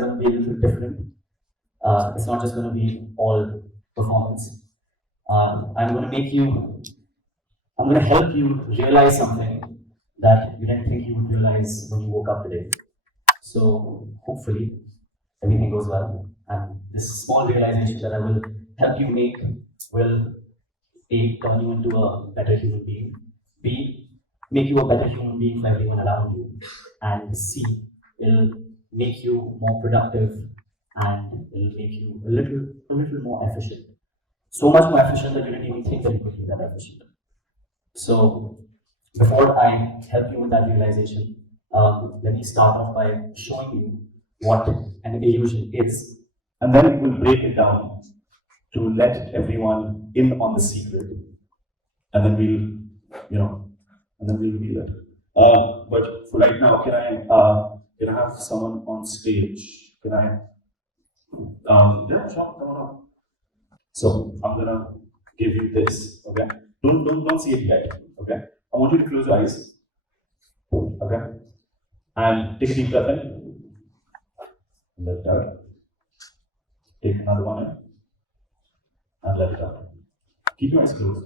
are going to be a little different. It's not just going to be all performance. I'm going to help you realize something that you didn't think you would realize when you woke up today. So hopefully everything goes well, and this small realization that I will help you make will A, turn you into a better human being, B, make you a better human being for everyone around you, and C, it'll make you more productive and it'll make you a little more efficient. So much more efficient that you didn't even think that you could be that efficient. So before I help you with that realization, let me start off by showing you what an illusion is, and then we'll break it down to let everyone in on the secret, and then we'll reveal it. But for right now, can I have someone on stage? Can I? Yeah, sure, come on. So I'm gonna give you this. Okay, don't see it yet. Okay, I want you to close your eyes. Okay, and take a deep breath in. Let it out. Take another one in, and let it out. Keep your eyes closed.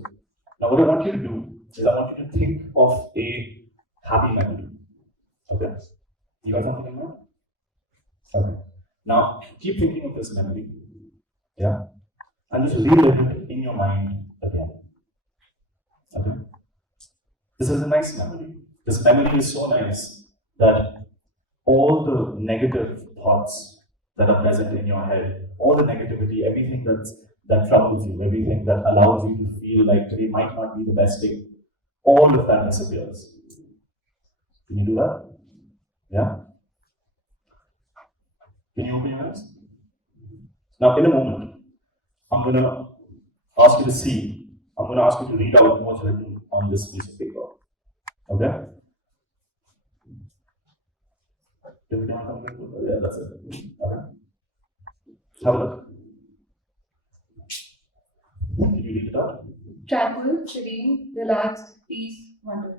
Now, what I want you to do is I want you to think of a happy memory. Okay? You got something in mind? Okay. Now, keep thinking of this memory. Yeah? And just relive it in your mind again. Okay? This is a nice memory. This memory is so nice that all the negative thoughts that are present in your head, all the negativity, everything that troubles you, everything that allows you to feel like today might not be the best day, all of that disappears. Can you do that? Yeah? Can you open your eyes? Now, in a moment, I'm going to ask you to see, I'm going to ask you to read out what's written on this piece of paper. Okay? Yeah, that's it. Okay? Have a look. Can you read it out? Tranquil, serene, relaxed, peace, wonders.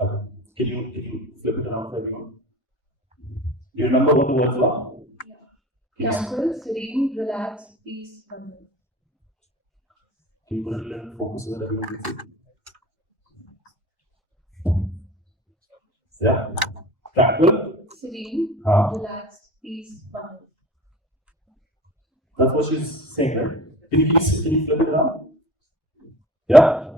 Okay. Can you flip it around for everyone? Do you remember what the words are? Yeah. Tranquil, serene, relaxed, peace, wonders. Can you put it a little focus so that everyone can see? Yeah. Tranquil. Serene, relaxed, peace, wonders. That's what she's saying, right? Can you flip it around? Yeah?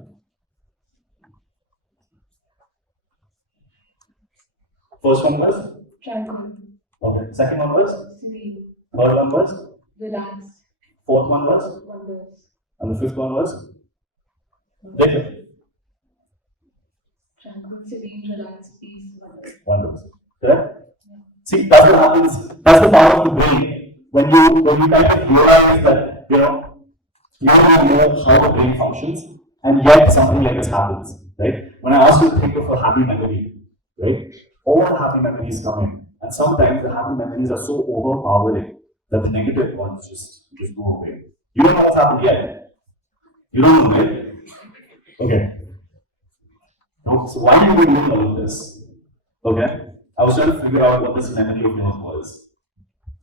First one was? Tranquil. Okay. Second one was? Serene. Third one was? Relaxed. Fourth one was? Wonders. And the fifth one was? Tranquil, serene, relaxed, peace, wonders. Wonders. Correct? Yeah. See, that's what happens. That's the power of the brain. When you kind of realize that, you don't know how the brain functions, and yet something like this happens, right? When I ask you to think of a happy memory, right? All the happy memories come in, and sometimes the happy memories are so overpowering that the negative ones just go away. You don't know what's happened yet. You don't know, right? Okay. Now, so why did we learn all of this? Okay. I was trying to figure out what this memory of yours was.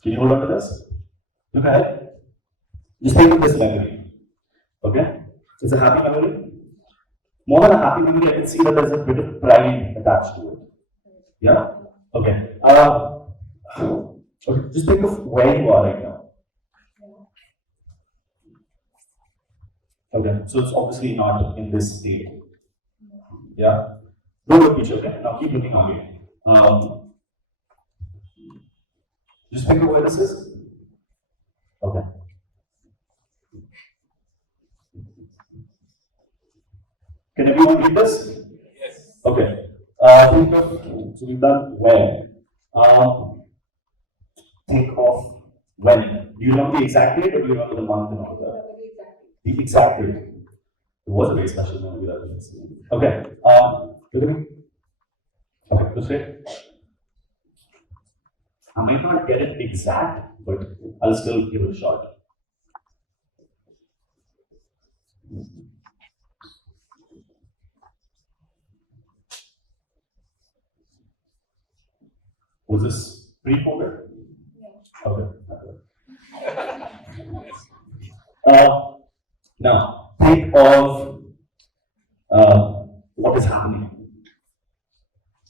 Can you hold on to this? Look ahead. Just think of this memory. Okay? It's a happy memory. More than a happy memory, I can see that there's a bit of pride attached to it. Yeah? Okay. Okay. Just think of where you are right now. Okay. So it's obviously not in this state. Yeah? Don't look at each other. Now keep looking away. Just think of where this is. Okay. Can everyone read this? Yes. Okay. Think of, so we've done where. Think of when. Do you remember the exact date or do you remember the month and all that? The exact date. It was a very special memory that was. Okay. Look at me. Okay, this way. I might not get it exact, but I'll still give it a shot. Was this pre-COVID? Okay. Now, think of what is happening.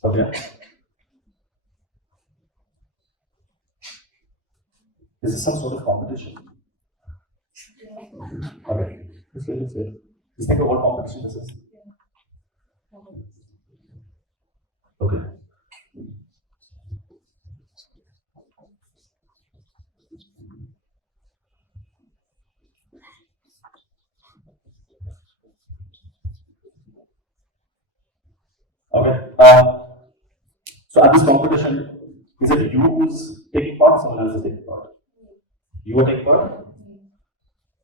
Okay. Is this some sort of competition? Okay. Let's wait. Just think of what competition this is. Okay. Okay. So at this competition, is it you who's taking part or someone else is taking part? You are taking part?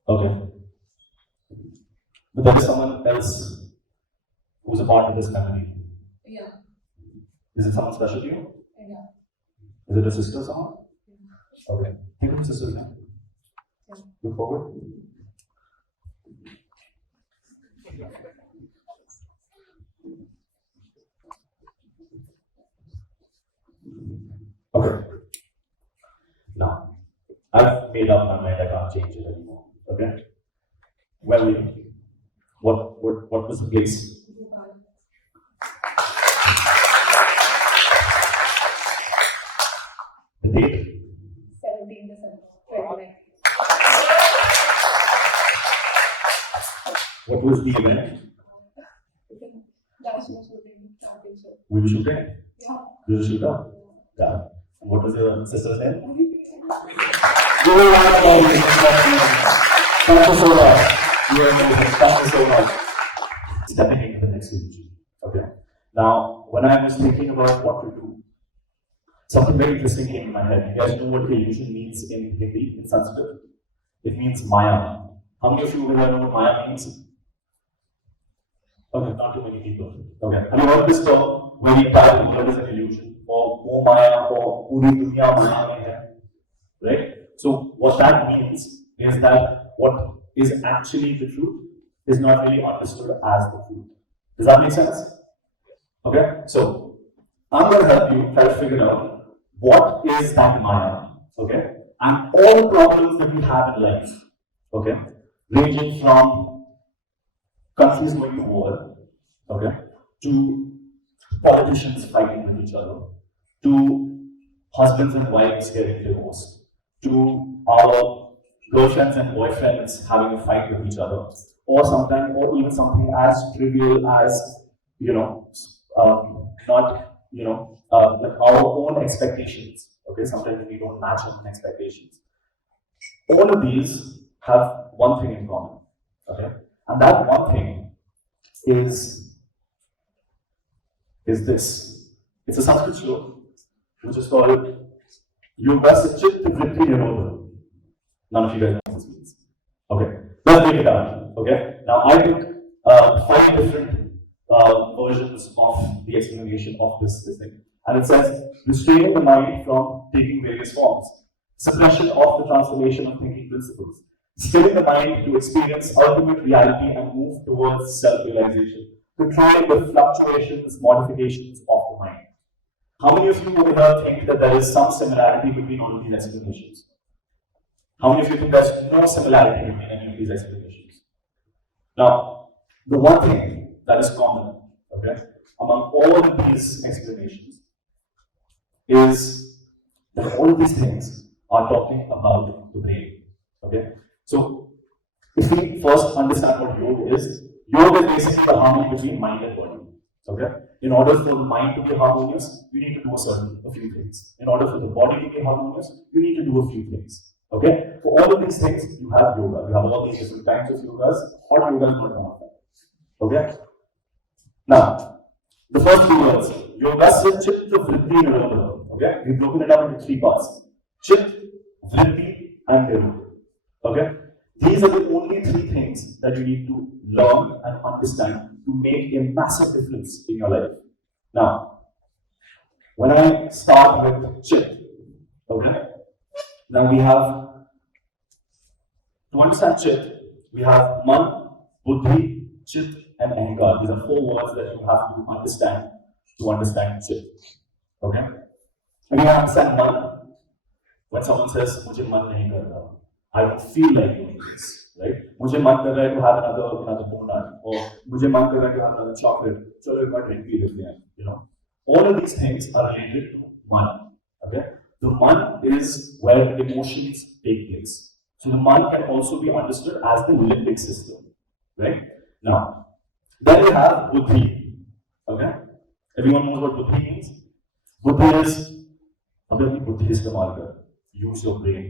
Okay. But there is someone else who's a part of this family. Yeah. Is it someone special to you? Yeah. Is it a sister or someone? Okay. Think of sisters now. Yeah. Look forward. Okay. Now, I've made up my mind, I can't change it anymore. Okay? Where were you? What was the place? The date? 17 December 2019. What was the event? National shooting championship. We were shooting? Yeah. You were shooter? Yeah. And what was your sister's name? Thank you so much. You're amazing. Thank you so much. Stepping into the next stage. Okay. Now, when I was thinking about what to do, something very interesting came in my head. You guys know what illusion means in Hindi, in Sanskrit? It means Maya. How many of you know what Maya means? Okay, not too many people. Okay. Have you heard this term where the entire world is an illusion? Or Maya, or Puri Dunya Maya mein hai? Right? So, what that means is that what is actually the truth is not really understood as the truth. Does that make sense? Okay? So, I'm going to help you try to figure out what is that Maya. Okay? And all the problems that we have in life. Okay? Ranging from countries going to war, okay, to politicians fighting with each other, to husbands and wives getting divorced, to our girlfriends and boyfriends having a fight with each other, or sometimes, or even something as trivial as, not, like our own expectations. Okay, sometimes we don't match our own expectations. All of these have one thing in common. Okay, and that one thing is this. It's a Sanskrit shloka, which is called Yoga Chitta Vritti Nirodha. None of you guys know what this means. Okay, let's break it down. Okay, now I took 5 different versions of the explanation of this thing, and it says restraining the mind from taking various forms, suppression of the transformation of thinking principles, stilling the mind to experience ultimate reality and move towards self-realization, controlling the fluctuations, modifications of the mind. How many of you over here think that there is some similarity between all of these explanations? How many of you think there's no similarity between any of these explanations? Now, the one thing that is common, okay, among all of these explanations is that all of these things are talking about the brain. Okay? So, if we first understand what yoga is basically the harmony between mind and body. Okay? In order for the mind to be harmonious, you need to do a few things. In order for the body to be harmonious, you need to do a few things. Okay? For all of these things, you have yoga. You have all these different kinds of yogas. Hot yoga is not one of them. Okay? Now, the first 2 words, yoga Chitta Vritti Nirodha. Okay? We've broken it up into 3 parts. Chit, Vritti, and Nirodha. Okay? These are the only 3 things that you need to learn and understand to make a massive difference in your life. Now, when I start with Chit, okay? Now we have, to understand Chit, we have Man, Buddhi, Chit, and Ahankar. These are 4 words that you have to understand Chit. Okay? When you understand Man, When someone says, "मुझे मन नहीं कर रहा," I don't feel like doing this, right? मुझे मन कर रहा है to have another donut, or मुझे मन कर रहा है to have another chocolate. चलो एक बार drink पी लेते हैं, you know. All of these things are related to मन. Okay, the man is where emotions take place. So the man can also be understood as the limbic system, right? Now, then we have buddhi. Okay, everyone knows what buddhi means. Buddhi is अगर अपनी बुद्धि इस्तेमाल कर, use your brain,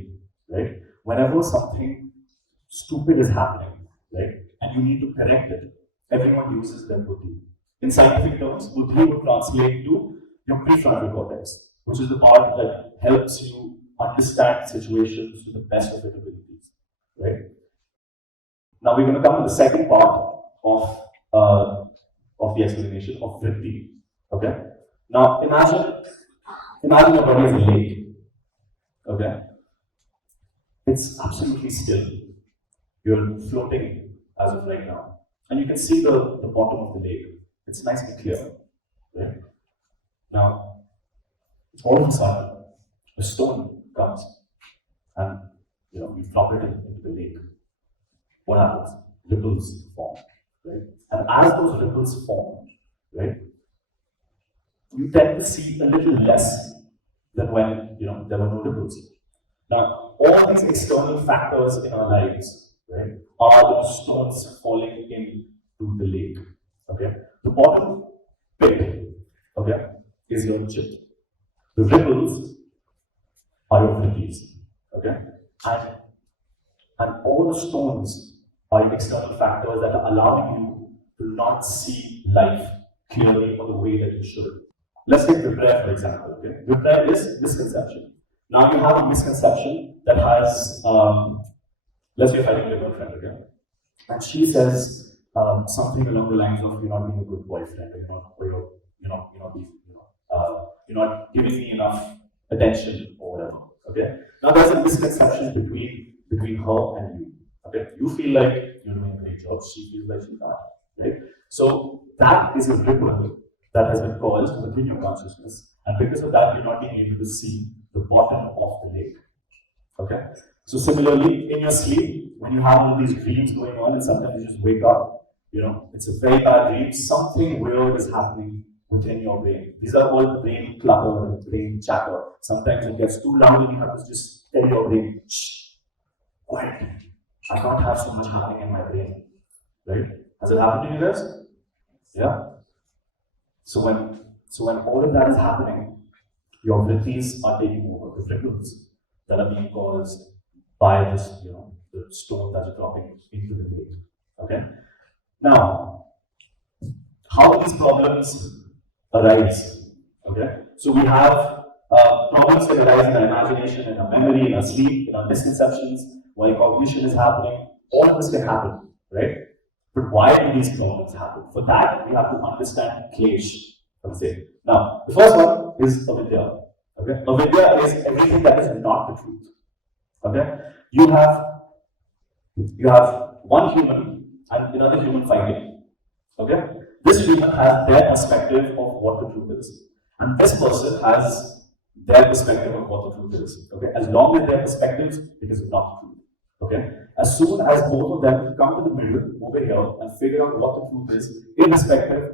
right? Whenever something stupid is happening, right, and you need to correct it, everyone uses their buddhi. In scientific terms, buddhi would translate to your prefrontal cortex, which is the part that helps you understand situations to the best of your abilities, right? Now we're going to come to the second part of the explanation of vritti. Okay. Now imagine your body is a lake. Okay. It's absolutely still. You're floating as of right now, and you can see the bottom of the lake. It's nice and clear, right? Now, all of a sudden, a stone comes and you drop it into the lake. What happens? Ripples form, right? And as those ripples form, right, you tend to see a little less than when there were no ripples. Now, all these external factors in our lives, right, are those stones falling into the lake. Okay, the bottom pit, okay, is your chip. The ripples are your vrittis, okay, and all the stones are external factors that are allowing you to not see life clearly or the way that you should. Let's take repair, for example. Okay, repair is misconception. Now you have a misconception that has, let's say if I take your girlfriend, okay, and she says something along the lines of, "You're not being a good boyfriend, or you're not giving me enough attention," or whatever. Okay. Now there's a misconception between her and you. Okay. You feel like you're doing a great job. She feels like she's not. Right. So that is a ripple that has been caused within your consciousness, and because of that, you're not being able to see the bottom of the lake. Okay. So similarly, in your sleep, when you have all these dreams going on, and sometimes you just wake up, it's a very bad dream. Something weird is happening within your brain. These are all brain clutter and brain chatter. Sometimes it gets too loud, and you have to just tell your brain, "Shh, quiet. I can't have so much happening in my brain." Right? Has it happened to you guys? Yeah. So when all of that is happening, your vrittis are taking over, the ripples that are being caused by this, the stone that's dropping into the lake. Okay? Now, how do these problems arise? Okay? So we have problems that arise in our imagination, in our memory, in our sleep, in our misconceptions, while cognition is happening. All of this can happen, right? But why do these problems happen? For that, we have to understand Klesh. Now, the first one is avidya. Okay? Avidya is everything that is not the truth. Okay? You have one human and another human fighting. Okay? This human has their perspective of what the truth is. And this person has their perspective of what the truth is. Okay? As long as their perspectives, it is not the truth. Okay? As soon as both of them come to the middle over here and figure out what the truth is, irrespective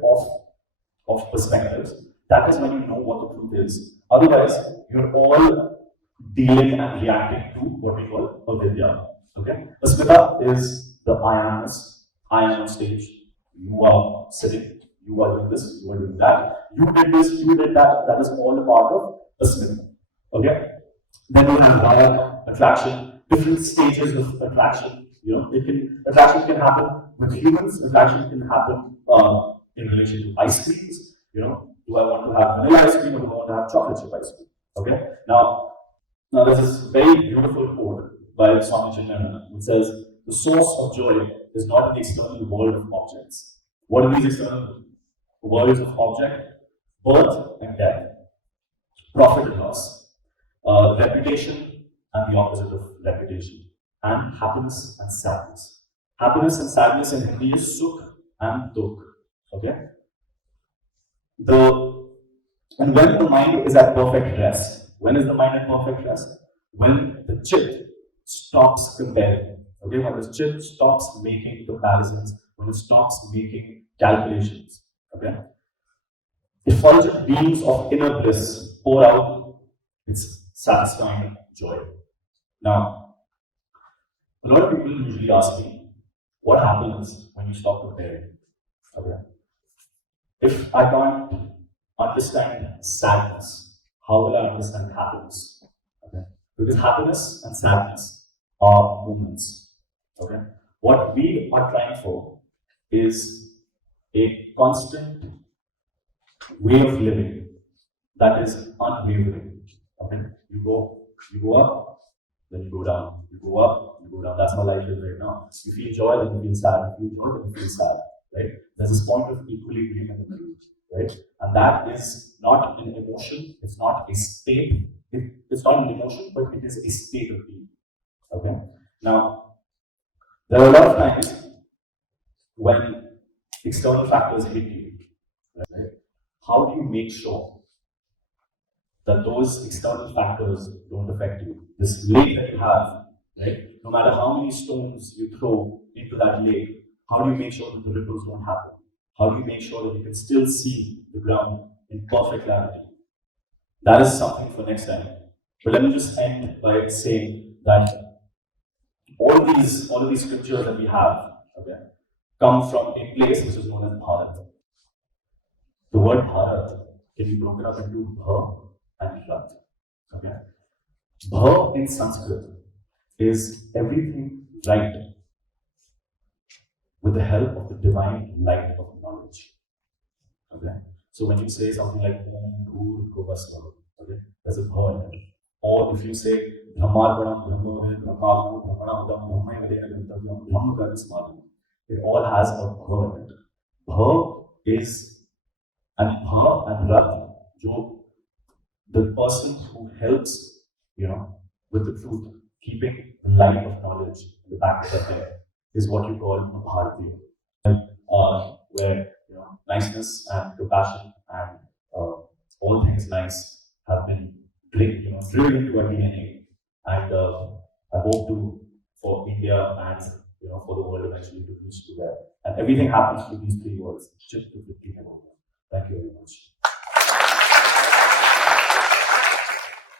of perspectives, that is when you know what the truth is. Otherwise, you're all dealing and reacting to what we call avidya. Okay? Asmita is the I am on stage. You are sitting. You are doing this. You are doing that. You did this. You did that. That is all a part of asmita. Okay? Then you have via attraction, different stages of attraction. Attraction can happen with humans. Attraction can happen in relation to ice creams. Do I want to have vanilla ice cream or do I want to have chocolate chip ice cream? Okay. Now there's this very beautiful quote by Swami Chitta, which says, "The source of joy is not in the external world of objects." What are these external worlds of object? Birth and death, profit and loss, reputation and the opposite of reputation, and happiness and sadness. Happiness and sadness in Hindi is sukh and dukh. Okay? And when the mind is at perfect rest, when is the mind at perfect rest? when the chit stops comparing, okay, when the chit stops making comparisons, when it stops making calculations, okay, effulgent beams of inner bliss pour out its satisfying joy. Now, a lot of people usually ask me, what happens when you stop comparing? Okay. If I can't understand sadness, how will I understand happiness? Okay. Because happiness and sadness are moments. Okay. What we are trying for is a constant way of living that is unwavering. Okay. You go up, then you go down. You go up, you go down. That's how life is right now. You feel joy, then you feel sad. You feel joy, then you feel sad. Right? There's this point of equilibrium in the middle, right? And that is not an emotion. It's not a state. It's not an emotion, but it is a state of being. Okay. Now, there are a lot of times when external factors hit you. Right? How do you make sure that those external factors don't affect you? This lake that you have, right? No matter how many stones you throw into that lake, how do you make sure that the ripples don't happen? How do you make sure that you can still see the ground in perfect clarity? That is something for next time. But let me just end by saying that all of these scriptures that we have, okay, come from a place which is known as Bharat. The word Bharat can be broken up into Bha and Rat. Okay? Bha in Sanskrit is everything right with the help of the divine light of knowledge. Okay? So when you say something like Om Bhur Bhuvasva, okay, there's a Bha in it. Or if you say Brahmarpanam Brahma Brahma Brahmanam Brahma Brahma Brahma, it all has a Bha in it. Bha is and Bha and Rat, the person who helps, with the truth, keeping the light of knowledge in the back of their head, is what you call a Bharatiya. Where niceness and compassion and all things nice have been drilled into our DNA, and I hope to for India and for the world eventually to reach to there. And everything happens through these three words: Chitta Vritti Nirodha. Thank you very much.